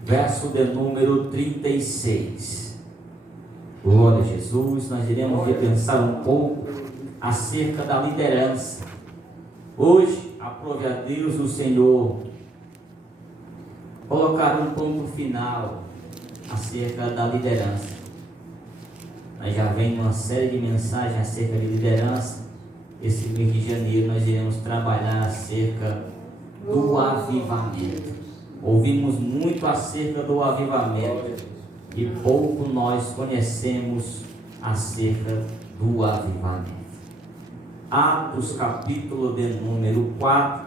verso de número 36. Glória a Jesus. Nós iremos repensar um pouco acerca da liderança. Hoje, aprove a Deus o Senhor colocar um ponto final acerca da liderança. Nós já vem uma série de mensagens acerca de liderança. Esse mês de janeiro nós iremos trabalhar acerca do avivamento. Ouvimos muito acerca do avivamento e pouco nós conhecemos acerca do avivamento. Atos capítulo de número 4,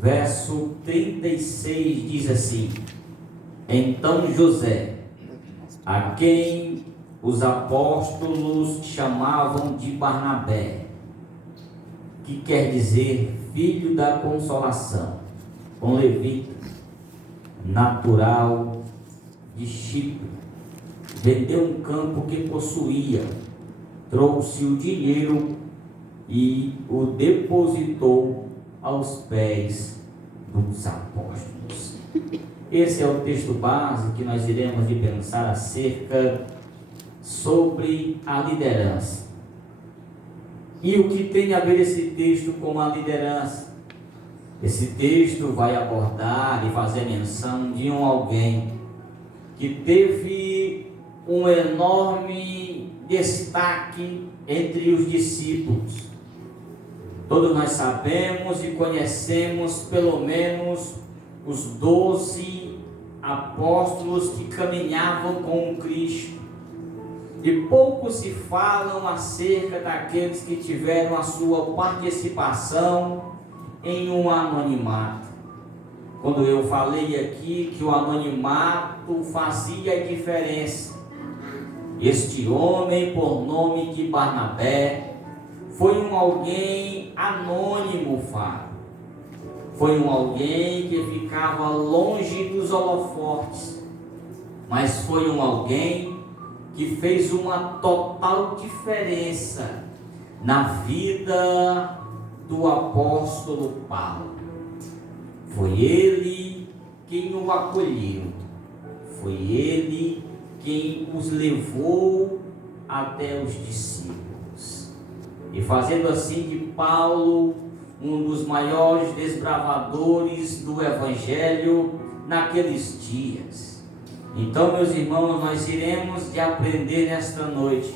verso 36 diz assim: Então José, a quem os apóstolos chamavam de Barnabé, que quer dizer filho da consolação, um levita, natural de Chipre, vendeu um campo que possuía, trouxe o dinheiro e o depositou aos pés dos apóstolos. Esse é o texto base que nós iremos de pensar acerca sobre a liderança. E o que tem a ver esse texto com a liderança? Esse texto vai abordar e fazer menção de alguém que teve um enorme destaque entre os discípulos. Todos nós sabemos e conhecemos pelo menos os 12 apóstolos que caminhavam com Cristo. E pouco se falam acerca daqueles que tiveram a sua participação em um anonimato. Quando eu falei aqui que o anonimato fazia diferença, este homem, por nome de Barnabé, foi alguém anônimo, Fábio. Foi alguém que ficava longe dos holofotes, mas foi alguém que fez uma total diferença na vida do apóstolo Paulo. Foi ele quem o acolheu, foi ele quem os levou até os discípulos, e fazendo assim de Paulo um dos maiores desbravadores do evangelho naqueles dias. Então, meus irmãos, nós iremos de aprender nesta noite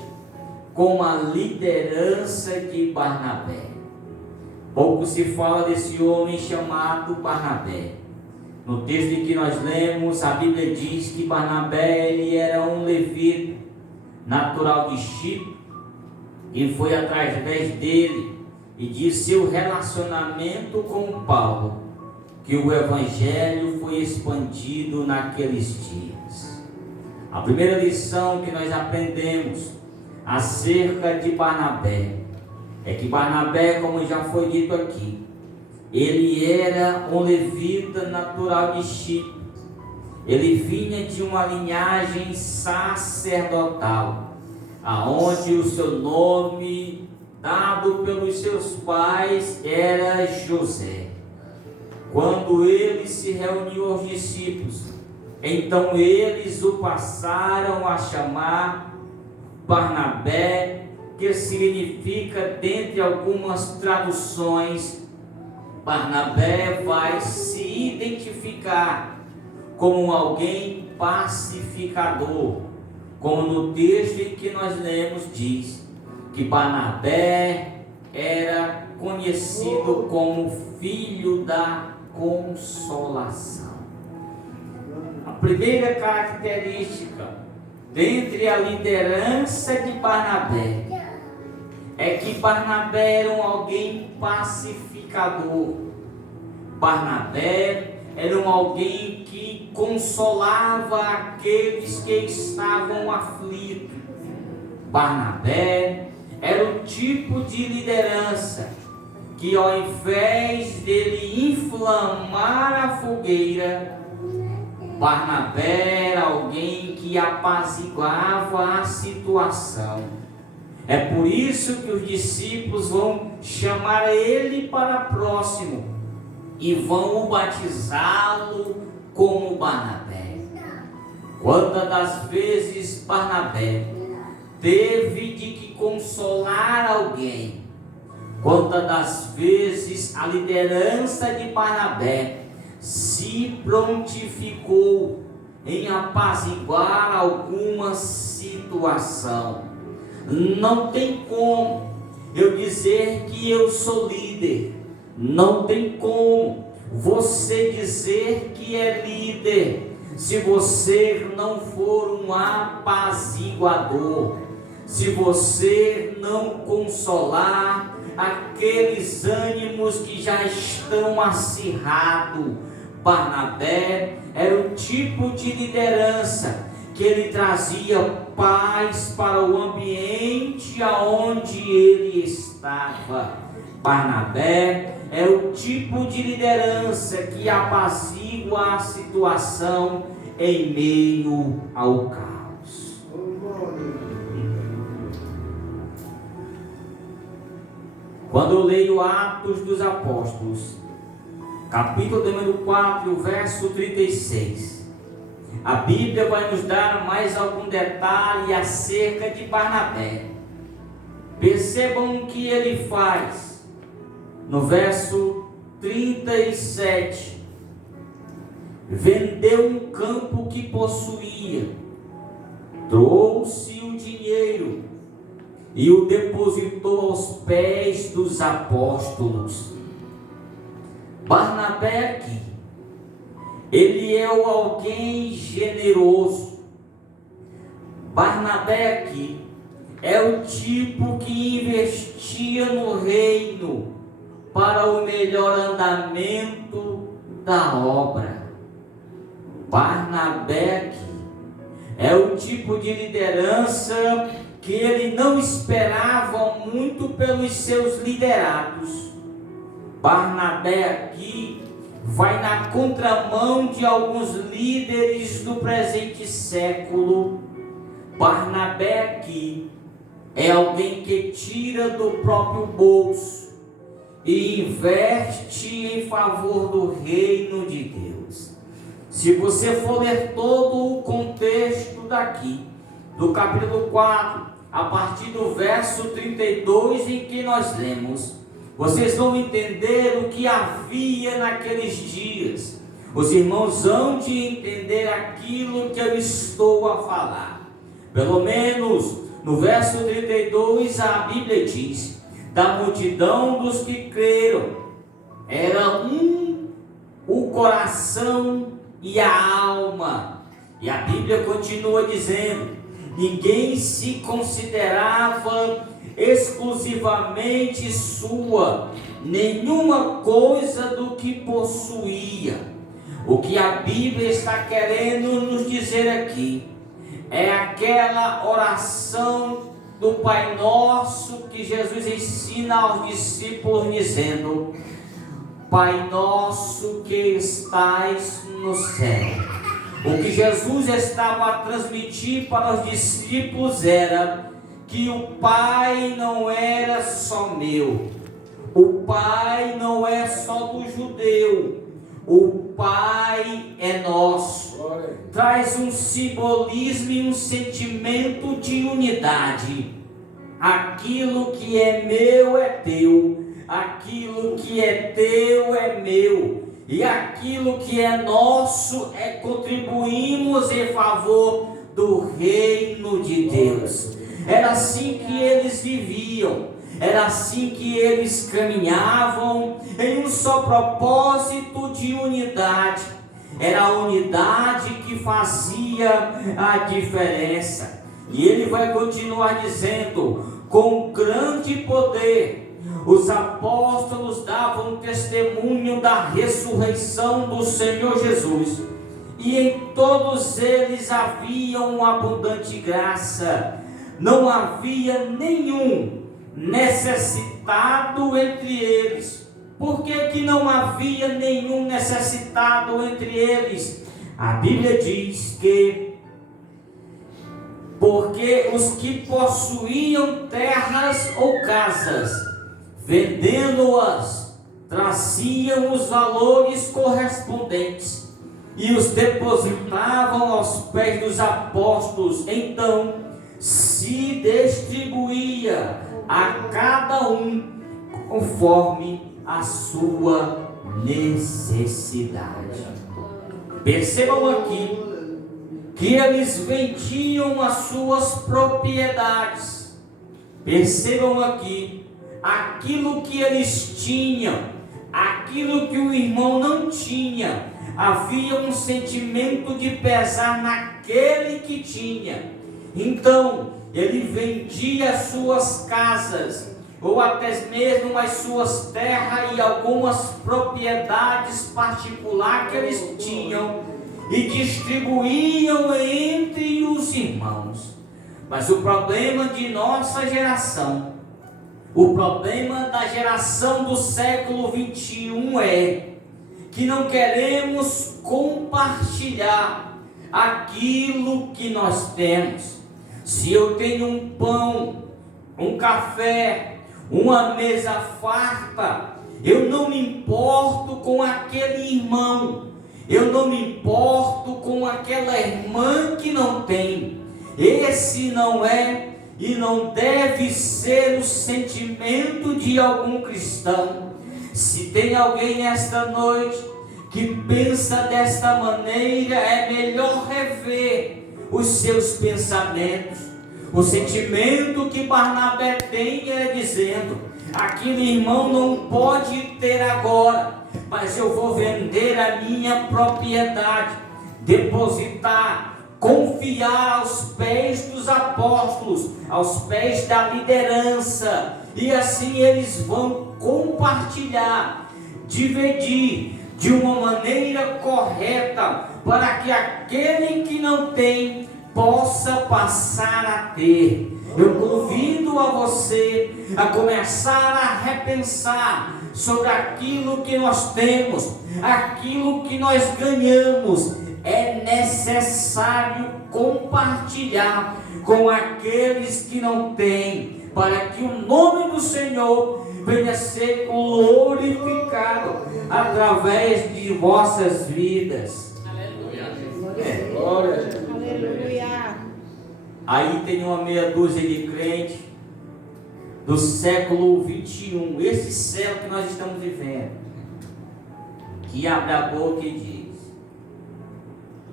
com a liderança de Barnabé. Pouco se fala desse homem chamado Barnabé. No texto em que nós lemos, a Bíblia diz que Barnabé ele era um levita, natural de Chipre, e foi através dele e de seu relacionamento com Paulo que o evangelho foi expandido naqueles dias. A primeira lição que nós aprendemos acerca de Barnabé é que Barnabé, como já foi dito aqui, ele era um levita natural de Chipre. Ele vinha de uma linhagem sacerdotal, aonde o seu nome dado pelos seus pais era José. Quando ele se reuniu aos discípulos, então eles o passaram a chamar Barnabé, que significa, dentre algumas traduções, Barnabé vai se identificar como alguém pacificador, como no texto em que nós lemos diz que Barnabé era conhecido como filho da consolação. A primeira característica dentre a liderança de Barnabé é que Barnabé era alguém pacificador. Barnabé era alguém que consolava aqueles que estavam aflitos. Barnabé era o tipo de liderança que, ao invés dele inflamar a fogueira, Barnabé era alguém que apaziguava a situação. É por isso que os discípulos vão chamar ele para próximo e vão o batizá-lo como Barnabé. Quantas das vezes Barnabé teve de que consolar alguém? Quantas das vezes a liderança de Barnabé se prontificou em apaziguar alguma situação? Não tem como eu dizer que eu sou líder, não tem como você dizer que é líder se você não for um apaziguador, se você não consolar aqueles ânimos que já estão acirrados. Barnabé era o tipo de liderança que ele trazia paz para o ambiente aonde ele estava. Barnabé é o tipo de liderança que apazigua a situação em meio ao caos. Quando eu leio Atos dos Apóstolos, capítulo número 4, verso 36, a Bíblia vai nos dar mais algum detalhe acerca de Barnabé. Percebam o que ele faz no verso 37. Vendeu um campo que possuía, trouxe o dinheiro e o depositou aos pés dos apóstolos. Barnabé aqui, ele é alguém generoso. Barnabé aqui é o tipo que investia no reino para o melhor andamento da obra. Barnabé aqui é o tipo de liderança que ele não esperava muito pelos seus liderados. Barnabé aqui vai na contramão de alguns líderes do presente século. Barnabé aqui é alguém que tira do próprio bolso e investe em favor do reino de Deus. Se você for ler todo o contexto daqui, do capítulo 4, a partir do verso 32 em que nós lemos, vocês vão entender o que havia naqueles dias. Os irmãos hão de entender aquilo que eu estou a falar. Pelo menos no verso 32 a Bíblia diz: da multidão dos que creram, era o coração e a alma. E a Bíblia continua dizendo: ninguém se considerava exclusivamente sua, nenhuma coisa do que possuía. O que a Bíblia está querendo nos dizer aqui é aquela oração do Pai Nosso que Jesus ensina aos discípulos, dizendo: Pai Nosso que estais no céu. O que Jesus estava a transmitir para os discípulos era que o Pai não era só meu, o Pai não é só do judeu, o Pai é nosso. Traz um simbolismo e um sentimento de unidade. Aquilo que é meu é teu, aquilo que é teu é meu, e aquilo que é nosso contribuímos em favor do reino de Deus. Era assim que eles viviam, era assim que eles caminhavam, em um só propósito de unidade. Era a unidade que fazia a diferença. E ele vai continuar dizendo: com grande poder os apóstolos davam testemunho da ressurreição do Senhor Jesus, e em todos eles havia uma abundante graça. Não havia nenhum necessitado entre eles. Por que não havia nenhum necessitado entre eles? A Bíblia diz que porque os que possuíam terras ou casas, vendendo-as, traziam os valores correspondentes e os depositavam aos pés dos apóstolos. Então se distribuía a cada um conforme a sua necessidade. Percebam aqui que eles vendiam as suas propriedades. Percebam aqui, aquilo que eles tinham, aquilo que o irmão não tinha, havia um sentimento de pesar naquele que tinha. Então ele vendia as suas casas, ou até mesmo as suas terras e algumas propriedades particulares que eles tinham, e distribuíam entre os irmãos. Mas o problema de nossa geração, o problema da geração do século 21 é que não queremos compartilhar aquilo que nós temos. Se eu tenho um pão, um café, uma mesa farta, eu não me importo com aquele irmão, eu não me importo com aquela irmã que não tem. Esse não é e não deve ser o sentimento de algum cristão. Se tem alguém nesta noite que pensa desta maneira, é melhor rever os seus pensamentos. O sentimento que Barnabé tem é dizendo: aquele irmão não pode ter agora, mas eu vou vender a minha propriedade, depositar, confiar aos pés dos apóstolos, aos pés da liderança, e assim eles vão compartilhar, dividir de uma maneira correta, para que aquele que não tem possa passar a ter. Eu convido a você a começar a repensar sobre aquilo que nós temos, aquilo que nós ganhamos. É necessário compartilhar com aqueles que não têm, para que o nome do Senhor venha a ser glorificado através de vossas vidas. Aleluia. Glória a Deus. Aleluia. Aí tem uma meia dúzia de crentes do século 21, esse século que nós estamos vivendo, que abre a boca e diz: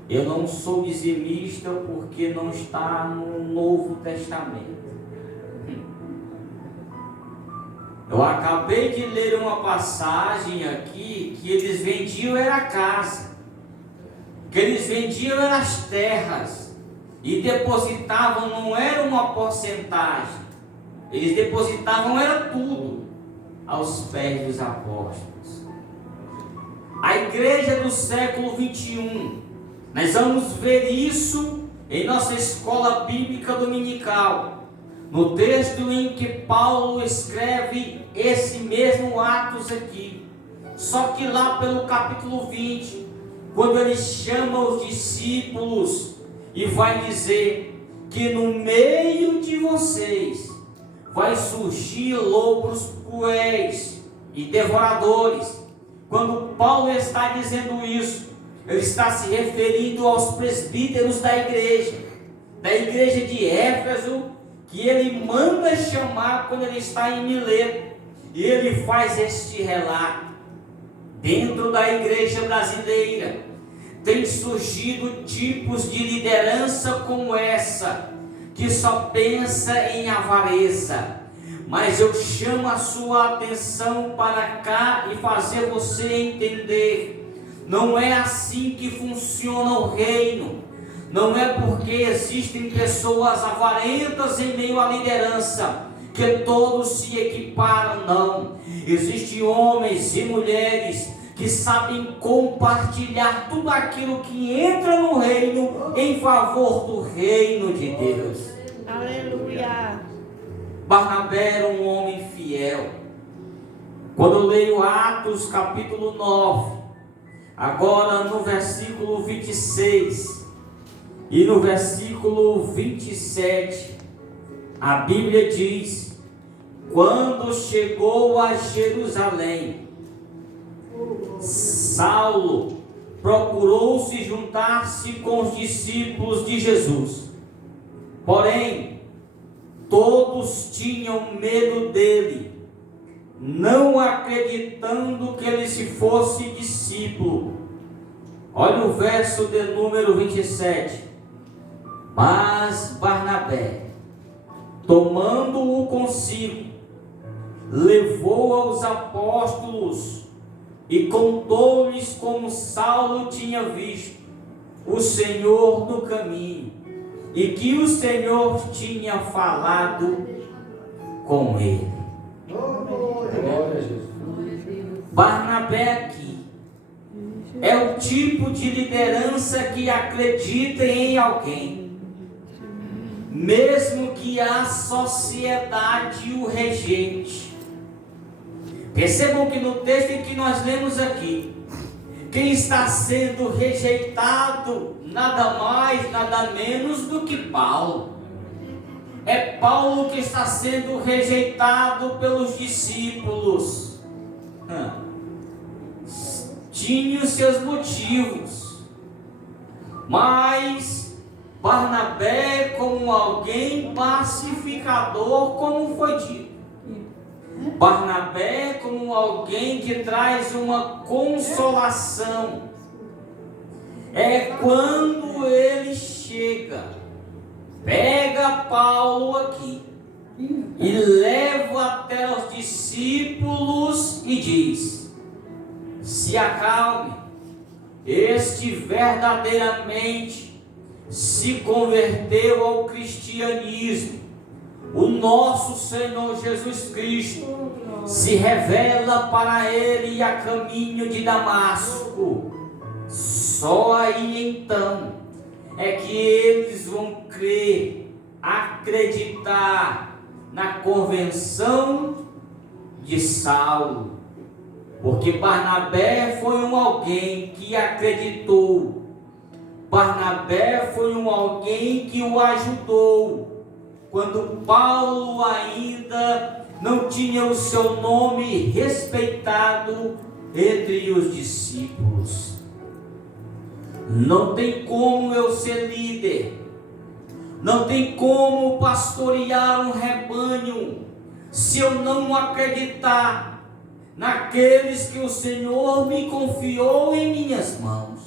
eu não sou dizimista porque não está no Novo Testamento. Eu acabei de ler uma passagem aqui que eles vendiam era a casa, que eles vendiam eram as terras e depositavam, não era uma porcentagem, eles depositavam era tudo aos pés dos apóstolos. A igreja do século 21, nós vamos ver isso em nossa escola bíblica dominical, no texto em que Paulo escreve esse mesmo Atos aqui, só que lá pelo capítulo 20, quando ele chama os discípulos e vai dizer que no meio de vocês vai surgir lobos cruéis e devoradores. Quando Paulo está dizendo isso, ele está se referindo aos presbíteros da igreja de Éfeso, que ele manda chamar quando ele está em Mileto, e ele faz este relato. Dentro da igreja brasileira tem surgido tipos de liderança como essa, que só pensa em avareza. Mas eu chamo a sua atenção para cá e fazer você entender: não é assim que funciona o reino. Não é porque existem pessoas avarentas em meio à liderança que todos se equiparam, não. Existem homens e mulheres que sabem compartilhar tudo aquilo que entra no reino em favor do reino de Deus. Aleluia. Barnabé era um homem fiel. Quando eu leio Atos capítulo 9, agora no versículo 26 e no versículo 27, a Bíblia diz: quando chegou a Jerusalém, Saulo procurou se juntar-se com os discípulos de Jesus. Porém, todos tinham medo dele, não acreditando que ele se fosse discípulo. Olha o verso de número 27. Mas Barnabé, tomando-o consigo, levou aos apóstolos e contou-lhes como Saulo tinha visto o Senhor no caminho e que o Senhor tinha falado com ele. Barnabé aqui é o tipo de liderança que acredita em alguém, mesmo que a sociedade o rejeite. Percebam que no texto que nós lemos aqui, quem está sendo rejeitado nada mais, nada menos do que Paulo. É Paulo que está sendo rejeitado pelos discípulos. Tinha os seus motivos, mas Barnabé, como alguém pacificador, como foi dito, Barnabé como alguém que traz uma consolação, é quando ele chega, pega Paulo aqui e leva até os discípulos e diz: se acalme, este verdadeiramente se converteu ao cristianismo. O nosso Senhor Jesus Cristo se revela para ele a caminho de Damasco. Só aí então é que eles vão crer, acreditar na conversão de Saulo. Porque Barnabé foi alguém que acreditou. Barnabé foi alguém que o ajudou. Quando Paulo ainda não tinha o seu nome respeitado entre os discípulos. Não tem como eu ser líder. Não tem como pastorear um rebanho se eu não acreditar naqueles que o Senhor me confiou em minhas mãos.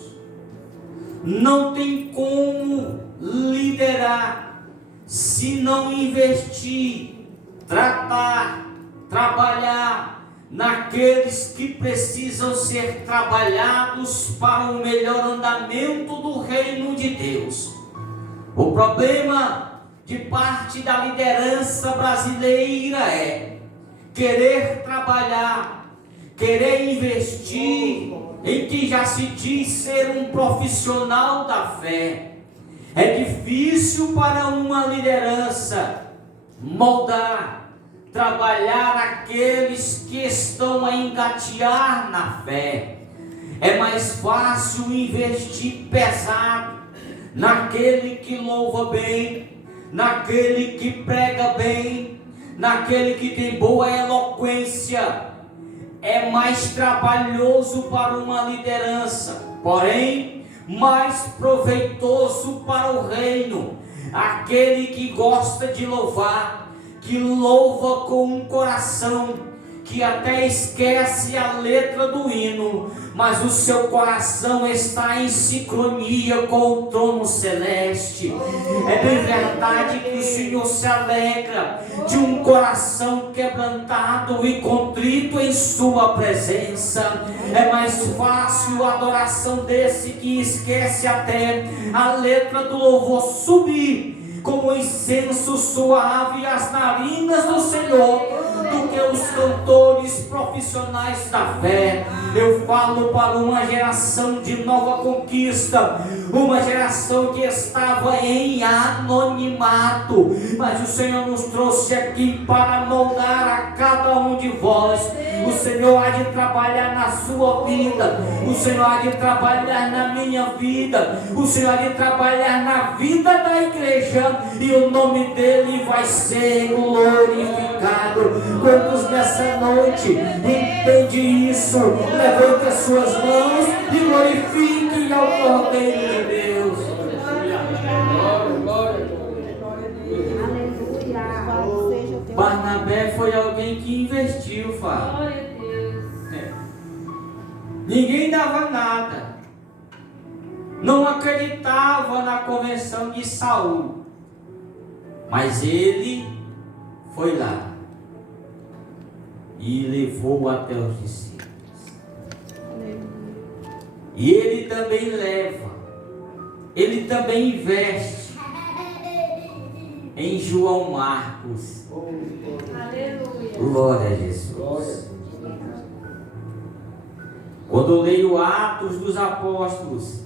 Não tem como liderar se não investir, tratar, trabalhar naqueles que precisam ser trabalhados para o melhor andamento do reino de Deus. O problema de parte da liderança brasileira é querer trabalhar, querer investir em que já se diz ser um profissional da fé. É difícil para uma liderança moldar, trabalhar aqueles que estão a engatear na fé. É mais fácil investir pesado naquele que louva bem, naquele que prega bem, naquele que tem boa eloquência. É mais trabalhoso para uma liderança, porém mais proveitoso para o reino, aquele que gosta de louvar, que louva com um coração, que até esquece a letra do hino, mas o seu coração está em sincronia com o trono celeste. É bem verdade que o Senhor se alegra de um coração quebrantado e contrito em sua presença. É mais fácil a adoração desse que esquece até a letra do louvor subir como incenso suave às narinas do Senhor, do que os cantores profissionais da fé. Eu falo para uma geração de nova conquista, uma geração que estava em anonimato, mas o Senhor nos trouxe aqui para moldar a cada um de vós. O Senhor há de trabalhar na sua vida, o Senhor há de trabalhar na minha vida, o Senhor há de trabalhar na vida da igreja, e o nome dele vai ser glorificado. Quantos nessa noite entende isso? Levante as suas mãos e glorifique ao Cordeiro de Deus. Barnabé foi alguém que investiu, Fábio. Ninguém dava nada. Não acreditava na conversão de Saul. Mas ele foi lá e levou até os discípulos. E ele também leva, ele também investe em João Marcos. Aleluia. Glória a Jesus. Quando eu leio Atos dos Apóstolos,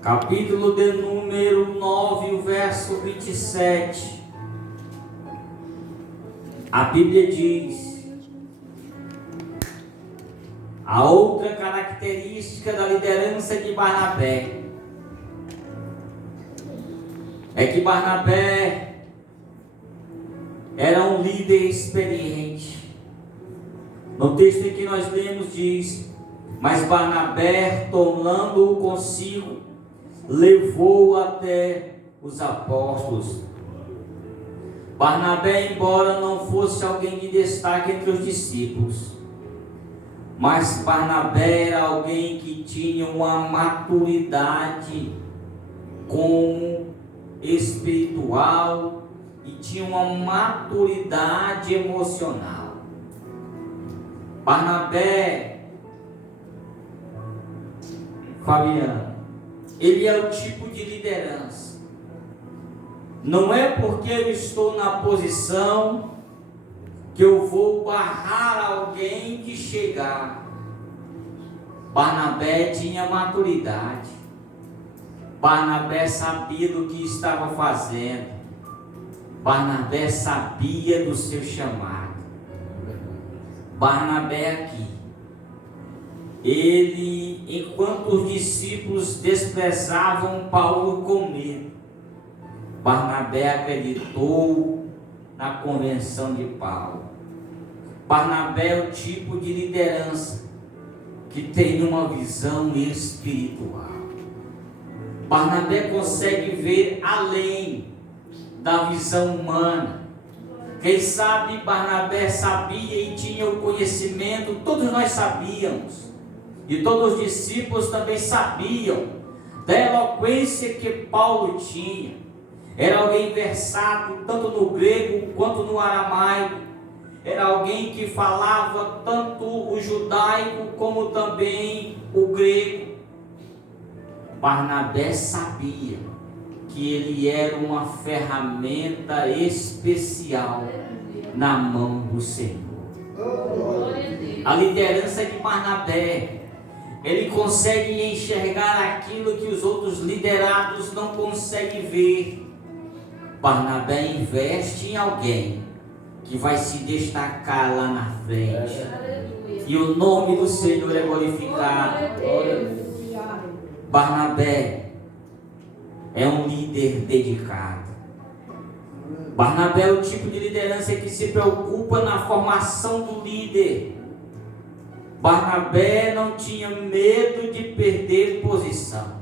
capítulo de número 9, o verso 27, a Bíblia diz: a outra característica da liderança de Barnabé é que Barnabé era um líder experiente. No texto em que nós lemos diz: mas Barnabé, tomando-o consigo, levou até os apóstolos. Barnabé, embora não fosse alguém de destaque entre os discípulos, mas Barnabé era alguém que tinha uma maturidade como espiritual e tinha uma maturidade emocional. Barnabé, Fabiano, ele é o tipo de liderança. Não é porque eu estou na posição que eu vou barrar alguém de chegar. Barnabé tinha maturidade. Barnabé sabia do que estava fazendo. Barnabé sabia do seu chamado. Barnabé aqui, ele, enquanto os discípulos desprezavam Paulo com medo, Barnabé acreditou na convenção de Paulo. Barnabé é o tipo de liderança que tem uma visão espiritual. Barnabé consegue ver além da visão humana. Quem sabe Barnabé sabia e tinha o conhecimento, todos nós sabíamos, e todos os discípulos também sabiam da eloquência que Paulo tinha. Era alguém versado tanto no grego quanto no aramaico. Era alguém que falava tanto o judaico como também o grego. Barnabé sabia que ele era uma ferramenta especial na mão do Senhor. A liderança de Barnabé, ele consegue enxergar aquilo que os outros liderados não conseguem ver. Barnabé investe em alguém que vai se destacar lá na frente, e o nome do Senhor é glorificado. Barnabé é um líder dedicado. Barnabé é o tipo de liderança que se preocupa na formação do líder. Barnabé não tinha medo de perder posição.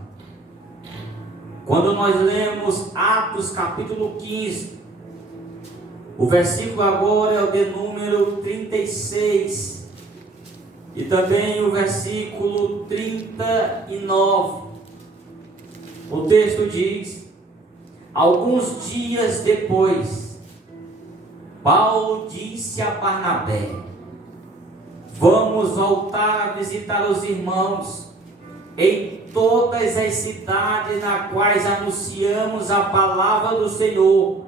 Quando nós lemos Atos capítulo 15, o versículo agora é o de número 36 e também o versículo 39. O texto diz: alguns dias depois, Paulo disse a Barnabé: vamos voltar a visitar os irmãos em todas as cidades nas quais anunciamos a palavra do Senhor,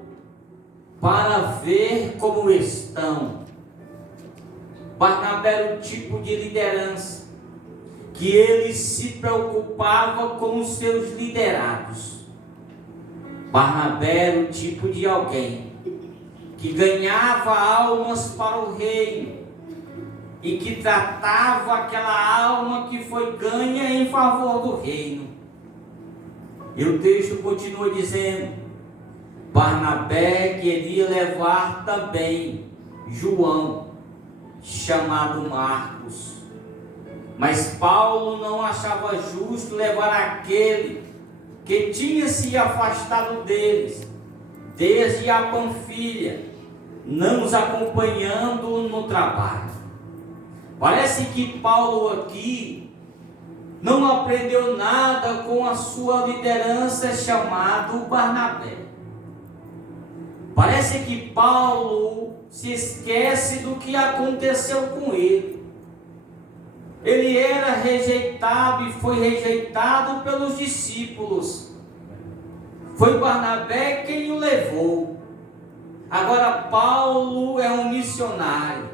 para ver como estão. Barnabé era o tipo de liderança que ele se preocupava com os seus liderados. Barnabé era o tipo de alguém que ganhava almas para o reino e que tratava aquela alma que foi ganha em favor do reino. E o texto continua dizendo: Barnabé queria levar também João, chamado Marcos. Mas Paulo não achava justo levar aquele que tinha se afastado deles, desde a Panfilha, não os acompanhando no trabalho. Parece que Paulo aqui não aprendeu nada com a sua liderança chamado Barnabé. Parece que Paulo se esquece do que aconteceu com ele. Ele era rejeitado e foi rejeitado pelos discípulos. Foi Barnabé quem o levou. Agora Paulo é um missionário.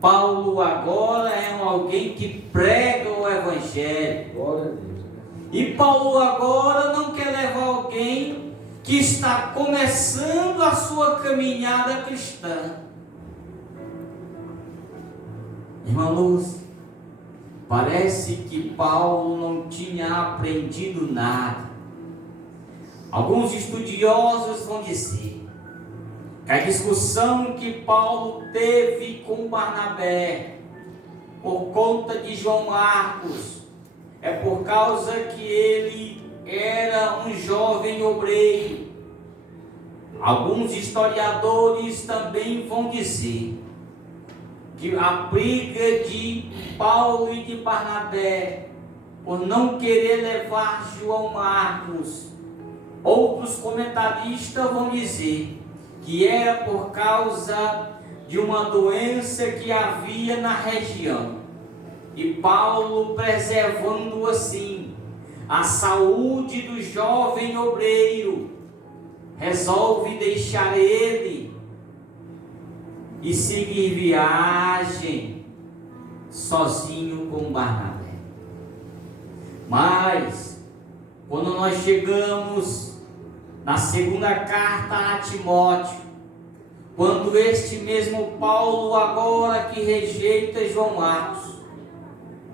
Paulo agora é alguém que prega o Evangelho. Glória a Deus. E Paulo agora não quer levar alguém que está começando a sua caminhada cristã. Irmã Lúcia, parece que Paulo não tinha aprendido nada. Alguns estudiosos vão dizer que a discussão que Paulo teve com Barnabé por conta de João Marcos é por causa que ele era um jovem obreiro. Alguns historiadores também vão dizer que a briga de Paulo e de Barnabé por não querer levar João Marcos, outros comentaristas vão dizer que era por causa de uma doença que havia na região, e Paulo, preservando assim a saúde do jovem obreiro, resolve deixar ele e seguir viagem sozinho com Barnabé. Mas quando nós chegamos na segunda carta a Timóteo, quando este mesmo Paulo agora que rejeita João Marcos,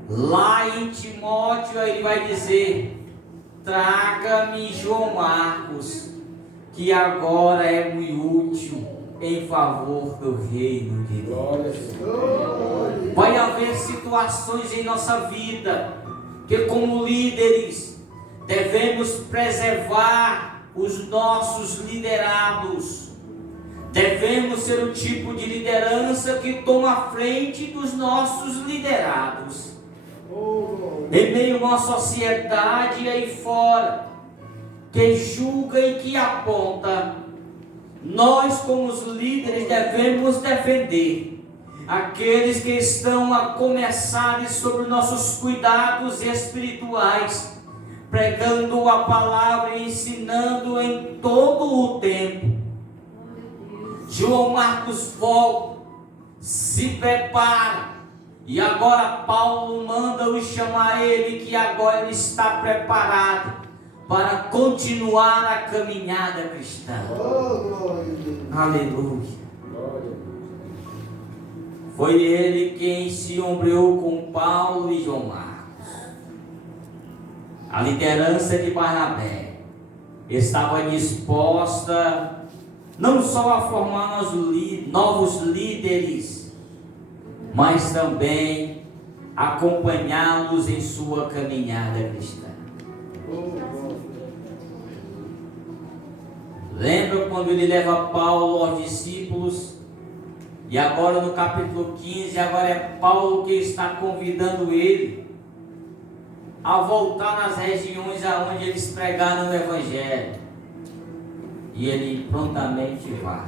lá em Timóteo ele vai dizer: traga-me João Marcos, que agora é muito útil em favor do reino de Deus. Vai haver situações em nossa vida que, como líderes, devemos preservar os nossos liderados. Devemos ser o tipo de liderança que toma a frente dos nossos liderados. Em meio a uma sociedade aí fora que julga e que aponta, nós como os líderes devemos defender aqueles que estão a começar sobre nossos cuidados espirituais, pregando a palavra e ensinando em todo o tempo. João Marcos volta, se prepara, e agora Paulo manda-o chamar ele, que agora ele está preparado para continuar a caminhada cristã. Aleluia. Foi ele quem se ombreou com Paulo e João Marcos. A liderança de Barnabé estava disposta não só a formar novos líderes, mas também acompanhá-los em sua caminhada cristã. Lembra quando ele leva Paulo aos discípulos? E agora no capítulo 15, agora é Paulo que está convidando ele a voltar nas regiões aonde eles pregaram o Evangelho. E ele prontamente vai.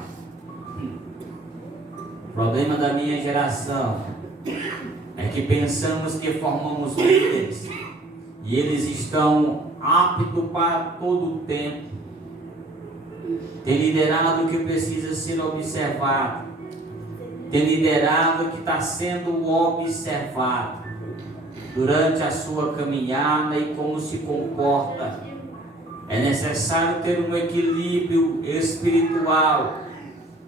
O problema da minha geração é que pensamos que formamos líderes e eles estão aptos para todo o tempo. Tem liderado que precisa ser observado. Tem liderado que está sendo observado durante a sua caminhada e como se comporta. É necessário ter um equilíbrio espiritual,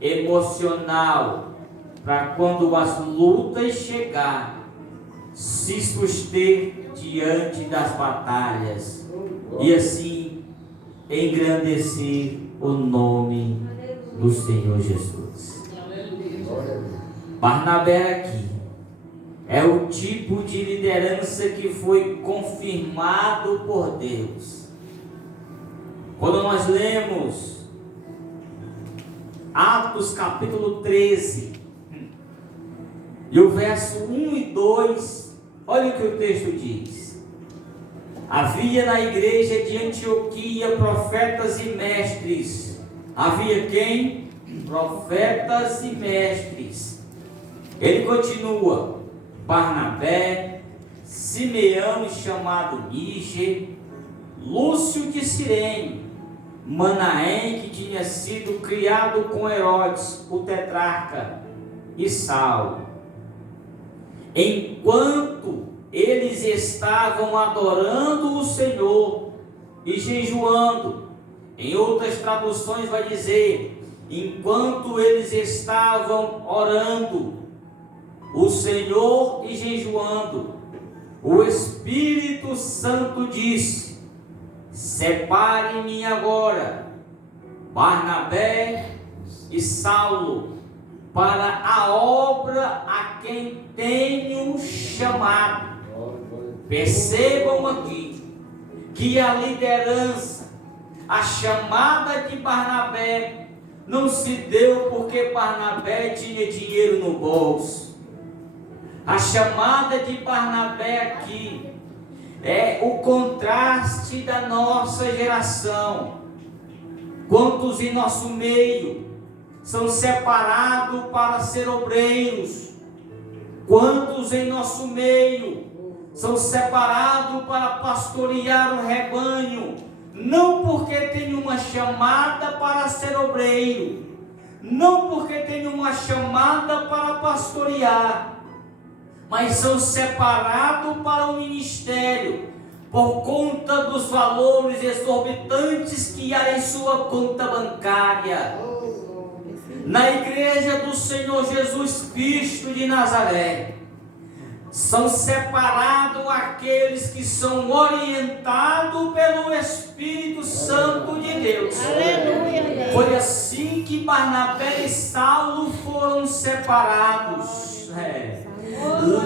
emocional, para quando as lutas chegar, se suster diante das batalhas e assim engrandecer o nome do Senhor Jesus. Barnabé aqui é o tipo de liderança que foi confirmado por Deus. Quando nós lemos Atos capítulo 13, e o verso 1 e 2, olha o que o texto diz. Havia na igreja de Antioquia profetas e mestres. Havia quem? Profetas e mestres. Ele continua: Barnabé, Simeão chamado Níger, Lúcio de Cirene, Manaém, que tinha sido criado com Herodes, o tetrarca, e Saulo. Enquanto eles estavam adorando o Senhor e jejuando, em outras traduções vai dizer, enquanto eles estavam orando o Senhor e jejuando, o Espírito Santo disse: separe-me agora Barnabé e Saulo para a obra a quem tenho chamado. Percebam aqui que a liderança, a chamada de Barnabé, não se deu porque Barnabé tinha dinheiro no bolso. A chamada de Barnabé aqui é o contraste da nossa geração. Quantos em nosso meio são separados para ser obreiros? Quantos em nosso meio são separados para pastorear o rebanho? Não porque tem uma chamada para ser obreiro, não porque tem uma chamada para pastorear, mas são separados para o ministério, por conta dos valores exorbitantes que há em sua conta bancária. Na igreja do Senhor Jesus Cristo de Nazaré, são separados aqueles que são orientados pelo Espírito Santo de Deus. Aleluia. Foi assim que Barnabé e Saulo foram separados.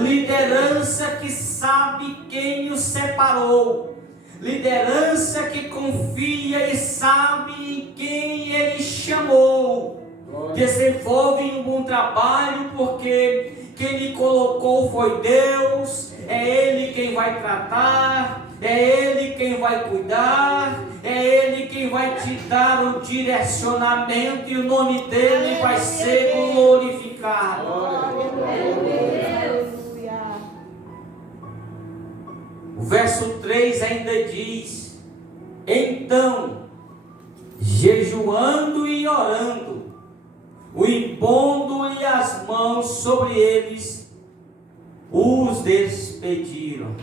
Liderança que sabe quem os separou, liderança que confia e sabe em quem ele chamou, desenvolve um bom trabalho porque quem lhe colocou foi Deus. É Ele quem vai tratar, é Ele quem vai cuidar, é Ele quem vai te dar o direcionamento e o nome dele vai ser glorificado. O verso 3 ainda diz: então, jejuando e orando, o impondo-lhe as mãos sobre eles, os despediram.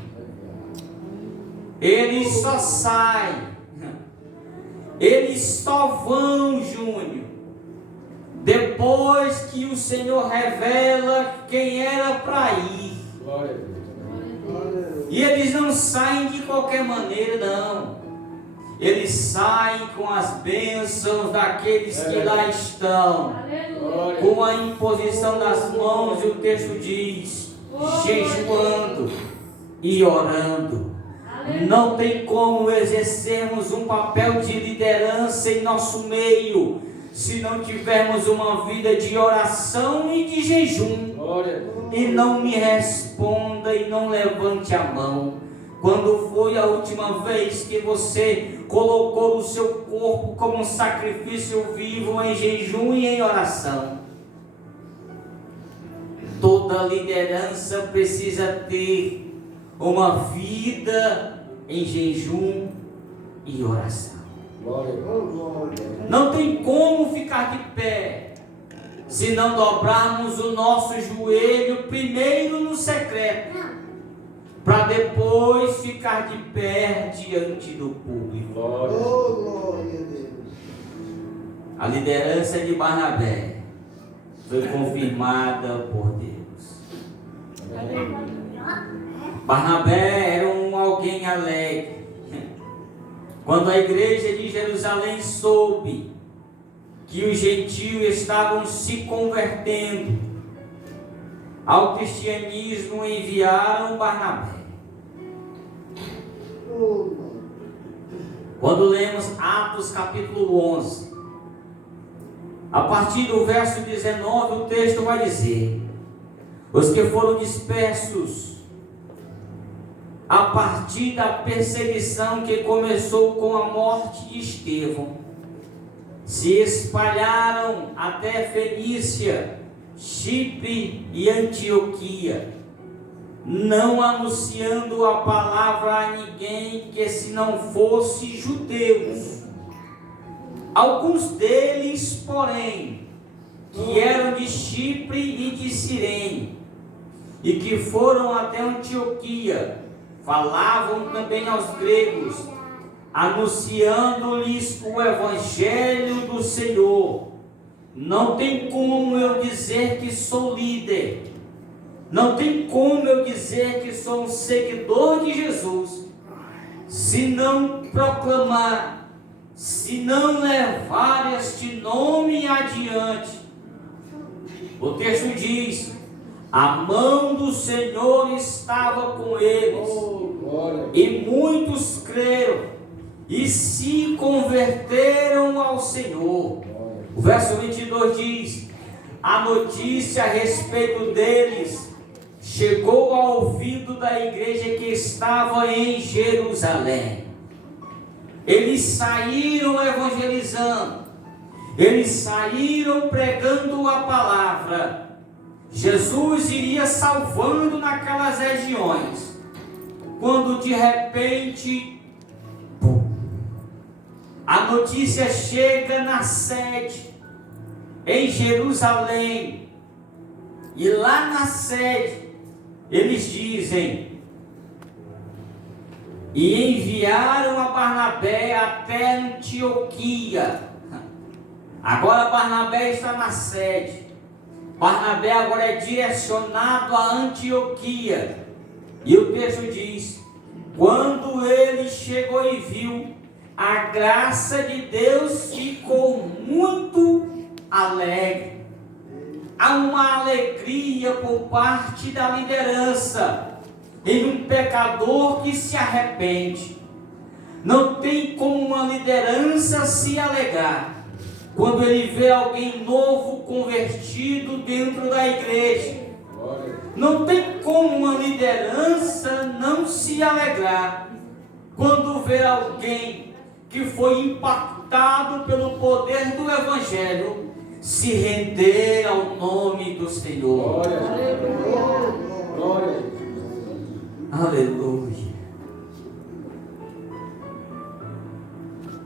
Eles só saem, eles só vão, Júnior, depois que o Senhor revela quem era para ir. E eles não saem de qualquer maneira, não. Eles saem com as bênçãos daqueles que lá estão, com a imposição das mãos, e o texto diz, jejuando e orando. Não tem como exercermos um papel de liderança em nosso meio se não tivermos uma vida de oração e de jejum. E não me responda e não levante a mão. Quando foi a última vez que você colocou o seu corpo como um sacrifício vivo em jejum e em oração? Toda liderança precisa ter uma vida em jejum e oração. Não tem como ficar de pé se não dobrarmos o nosso joelho primeiro no secreto, para depois ficar de pé diante do público. A liderança de Barnabé foi confirmada por Deus. Barnabé era alguém alegre. Quando a igreja de Jerusalém soube que os gentios estavam se convertendo, ao cristianismo enviaram Barnabé. Quando lemos Atos capítulo 11, a partir do verso 19, o texto vai dizer: os que foram dispersos a partir da perseguição que começou com a morte de Estevão, se espalharam até Fenícia, Chipre e Antioquia, não anunciando a palavra a ninguém que se não fosse judeus. Alguns deles, porém, que eram de Chipre e de Cirene, e que foram até Antioquia, falavam também aos gregos, anunciando-lhes o evangelho do Senhor. Não tem como eu dizer que sou líder, não tem como eu dizer que sou um seguidor de Jesus, se não proclamar, se não levar este nome adiante. O texto diz: a mão do Senhor estava com eles, e muitos creram e se converteram ao Senhor. O verso 22 diz: a notícia a respeito deles chegou ao ouvido da igreja que estava em Jerusalém. Eles saíram evangelizando, eles saíram pregando a palavra. Jesus iria salvando naquelas regiões, quando de repente a notícia chega na sede em Jerusalém, e lá na sede eles dizem: e enviaram a Barnabé até Antioquia. Agora Barnabé está na sede, Barnabé agora é direcionado a Antioquia, e o texto diz: quando ele chegou e viu, a graça de Deus ficou muito alegre. Há uma alegria por parte da liderança em um pecador que se arrepende. Não tem como uma liderança se alegrar quando ele vê alguém novo convertido dentro da igreja. Não tem como uma liderança não se alegrar quando vê alguém que foi impactado pelo poder do Evangelho se render ao nome do Senhor. Glória. Aleluia.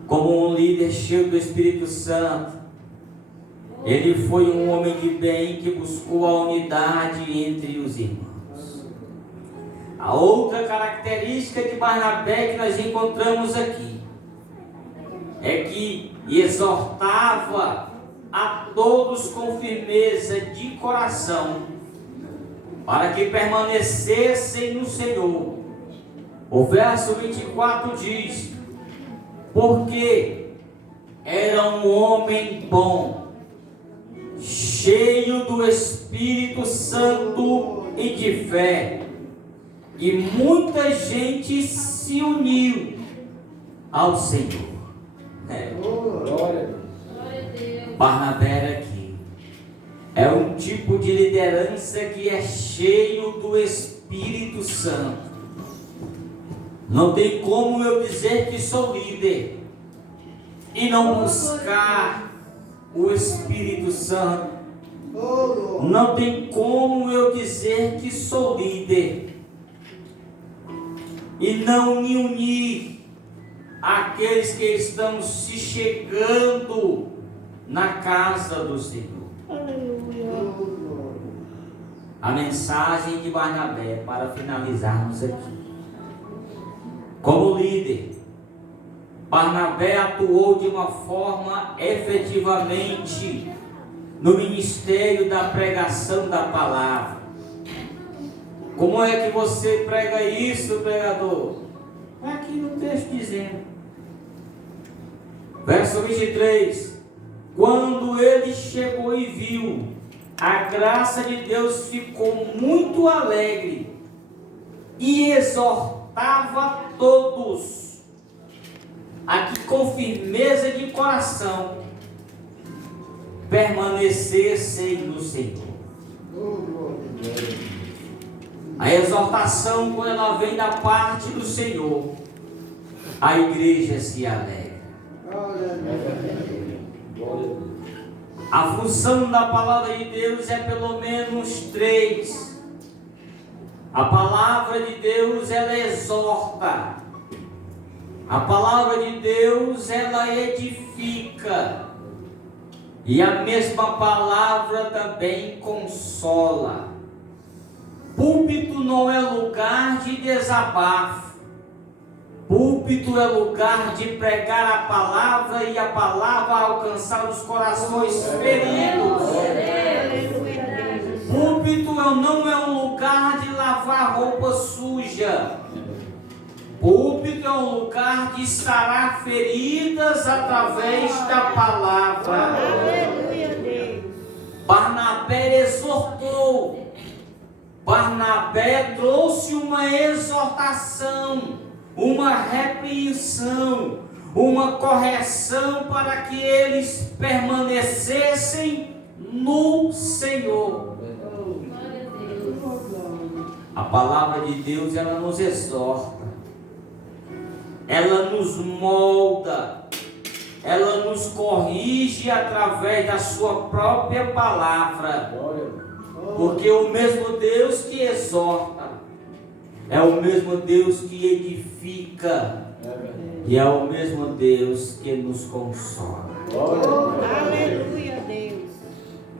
Como um líder cheio do Espírito Santo, ele foi um homem de bem que buscou a unidade entre os irmãos. A outra característica de Barnabé que nós encontramos aqui é que exortava a todos com firmeza de coração, para que permanecessem no Senhor. O verso 24 diz: porque era um homem bom, cheio do Espírito Santo e de fé, e muita gente se uniu ao Senhor. Barnabé aqui é um tipo de liderança que é cheio do Espírito Santo. Não tem como eu dizer que sou líder e não buscar o Espírito Santo. Não tem como eu dizer que sou líder e não me unir àqueles que estão se chegando na casa do Senhor. A mensagem de Barnabé, para finalizarmos aqui: como líder, Barnabé atuou de uma forma efetivamente no ministério da pregação da palavra. Como é que você prega isso, pregador? Está aqui no texto dizendo, verso 23: quando ele chegou e viu, a graça de Deus ficou muito alegre e exortava todos a que com firmeza de coração permanecessem no Senhor. A exortação, quando ela vem da parte do Senhor, a igreja se alegra. A função da palavra de Deus é pelo menos 3. A palavra de Deus, ela exorta. A palavra de Deus, ela edifica. E a mesma palavra também consola. Púlpito não é lugar de desabafo. Púlpito é lugar de pregar a palavra e a palavra alcançar os corações feridos. Púlpito não é um lugar de lavar roupa suja. Púlpito é um lugar de sarar feridas através da palavra. Barnabé exortou. Barnabé trouxe uma exortação, uma repreensão, uma correção para que eles permanecessem no Senhor. A palavra de Deus, ela nos exorta, ela nos molda, ela nos corrige através da sua própria palavra. Porque o mesmo Deus que exorta é o mesmo Deus que edifica e é o mesmo Deus que nos consola. Aleluia, Deus.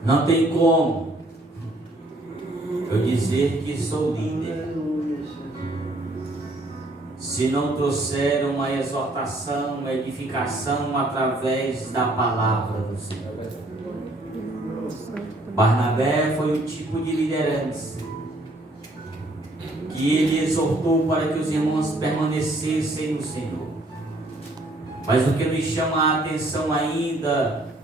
Não tem como eu dizer que sou líder se não trouxer uma exortação, uma edificação através da palavra do Senhor. Barnabé foi o tipo de liderança que ele exortou para que os irmãos permanecessem no Senhor. Mas o que nos chama a atenção ainda,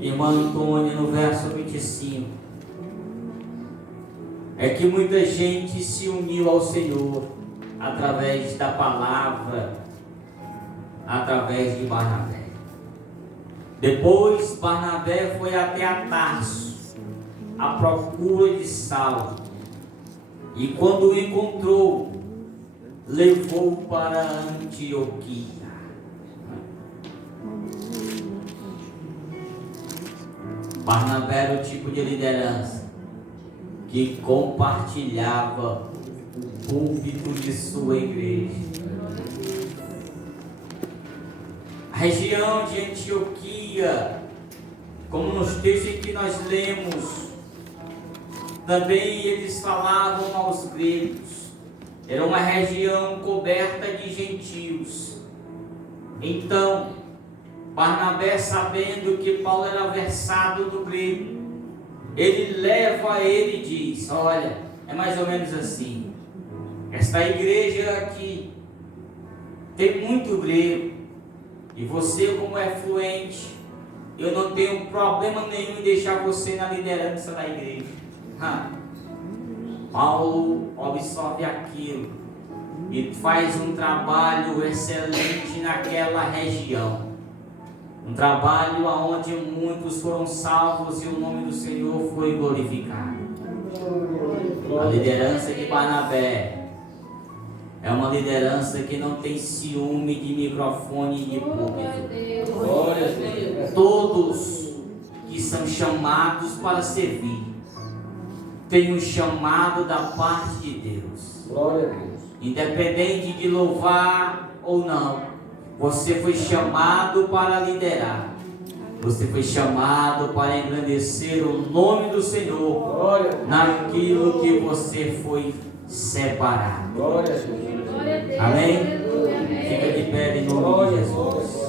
irmã Antônia, no verso 25, é que muita gente se uniu ao Senhor através da palavra, através de Barnabé. Depois Barnabé foi até a Tarso à procura de Saulo, e quando o encontrou, levou para Antioquia. Barnabé era o tipo de liderança que compartilhava o púlpito de sua igreja. A região de Antioquia, como nos textos que nós lemos, também eles falavam aos gregos. Era uma região coberta de gentios. Então, Barnabé, sabendo que Paulo era versado no grego, ele leva a ele e diz: olha, é mais ou menos assim. Esta igreja aqui tem muito grego, e você, como é fluente, eu não tenho problema nenhum em deixar você na liderança da igreja. Paulo absorve aquilo e faz um trabalho excelente naquela região, um trabalho onde muitos foram salvos e o nome do Senhor foi glorificado. A liderança de Barnabé é uma liderança que não tem ciúme de microfone e de púlpito. Todos que são chamados para servir tem um chamado da parte de Deus. Glória a Deus. Independente de louvar ou não, você foi chamado para liderar. Você foi chamado para engrandecer o nome do Senhor. Glória a Deus. Naquilo que você foi separado. Glória a Deus. Amém? Fica de pé em nome de Jesus.